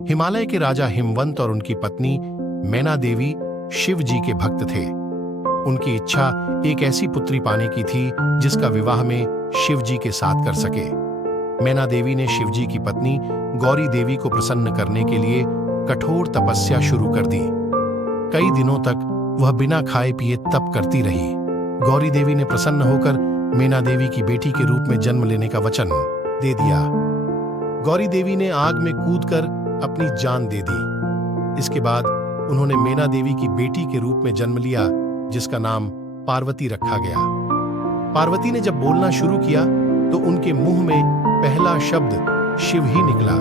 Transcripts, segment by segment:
हिमालय के राजा हिमवंत और उनकी पत्नी मैना देवी शिव जी के भक्त थे। उनकी इच्छा एक ऐसी पुत्री पाने की थी जिसका विवाह में शिव जी के साथ कर सके। मैना देवी ने शिव जी की पत्नी गौरी देवी को प्रसन्न करने के लिए कठोर तपस्या शुरू कर दी। कई दिनों तक वह बिना खाए पिए तप करती रही। गौरी देवी ने प्रसन्न होकर मैना देवी की बेटी के रूप में जन्म लेने का वचन दे दिया। गौरी देवी ने आग में कूदकर अपनी जान दे दी। इसके बाद उन्होंने मैना देवी की बेटी के रूप में जन्म लिया, जिसका नाम पार्वती रखा गया। पार्वती ने जब बोलना शुरू किया तो उनके मुंह में पहला शब्द शिव ही निकला।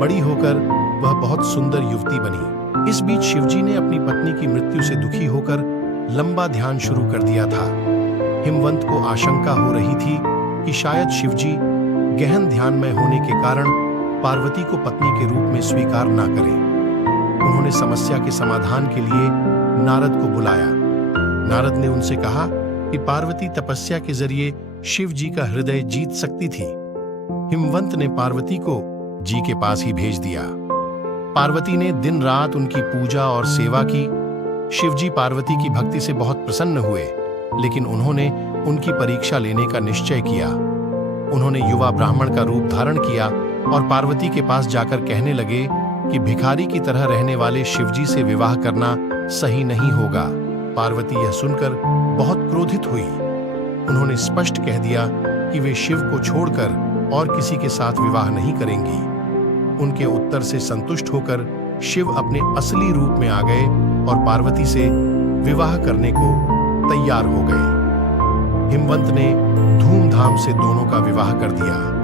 बड़ी होकर वह बहुत सुंदर युवती बनी। इस बीच शिवजी ने अपनी पत्नी की मृत्यु से दुखी होकर लंबा ध्यान शुरू कर दिया था। हिमवंत को आशंका हो रही थी कि शायद शिवजी गहन ध्यान में होने के कारण पार्वती को पत्नी के रूप में स्वीकार ना करें। उन्होंने समस्या के समाधान के लिए नारद को बुलाया। नारद ने उनसे कहा कि पार्वती तपस्या के जरिए शिव जी का हृदय जीत सकती थी। हिमवंत ने पार्वती को जी के पास ही भेज दिया। पार्वती ने दिन रात उनकी पूजा और सेवा की। शिवजी पार्वती की भक्ति से बहुत प्रसन्न हुए, लेकिन उन्होंने उनकी परीक्षा लेने का निश्चय किया। उन्होंने युवा ब्राह्मण का रूप धारण किया और पार्वती के पास जाकर कहने लगे कि भिखारी की तरह रहने वाले शिवजी से विवाह करना सही नहीं होगा। पार्वती यह सुनकर बहुत क्रोधित हुई। उन्होंने स्पष्ट कह दिया कि वे शिव को छोड़कर और किसी के साथ विवाह नहीं करेंगी। उनके उत्तर से संतुष्ट होकर शिव अपने असली रूप में आ गए और पार्वती से विवाह करने को तैयार हो गए। हिमवंत ने धूमधाम से दोनों का विवाह कर दिया।